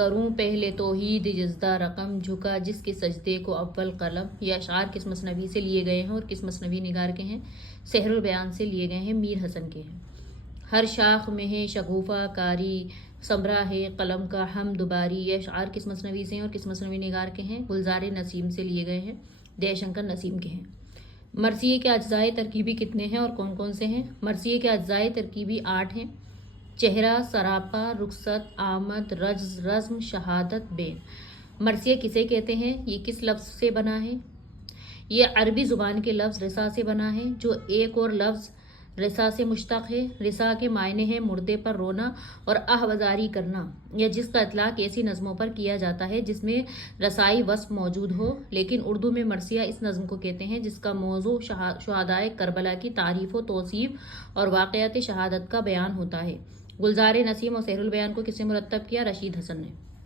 کروں پہلے توحید جزدہ رقم، جھکا جس کے سجدے کو اول قلم۔ یہ اشعار کس مثنوی سے لیے گئے ہیں اور کس مثنوی نگار کے ہیں؟ سحر البیان سے لیے گئے ہیں، میر حسن کے ہیں۔ ہر شاخ میں ہے شگوفہ کاری، ثمرہ ہے قلم کا حمد باری۔ یہ اشعار کس مثنوی سے ہیں اور کس مثنوی نگار کے ہیں؟ گلزار نسیم سے لیے گئے ہیں، دیا شنکر نسیم کے ہیں۔ مرثیے کے اجزائے ترکیبی کتنے ہیں اور کون کون سے ہیں؟ مرثیے کے اجزائے ترکیبی 8 ہیں: چہرہ، سراپا، رخصت، آمد، رجز، رزم، شہادت، بین۔ مرثیہ کسے کہتے ہیں؟ یہ کس لفظ سے بنا ہے؟ یہ عربی زبان کے لفظ رثا سے بنا ہے، جو ایک اور لفظ رثا سے مشتق ہے۔ رثا کے معنی ہے مردے پر رونا اور آہوازاری کرنا، یا جس کا اطلاق ایسی نظموں پر کیا جاتا ہے جس میں رثائی وصف موجود ہو۔ لیکن اردو میں مرثیہ اس نظم کو کہتے ہیں جس کا موضوع شہدائے کربلا کی تعریف و توصیف اور واقعات شہادت کا بیان ہوتا ہے۔ گلزار نسیم اور سحر البیان کو کس نے مرتب کیا؟ رشید حسن نے۔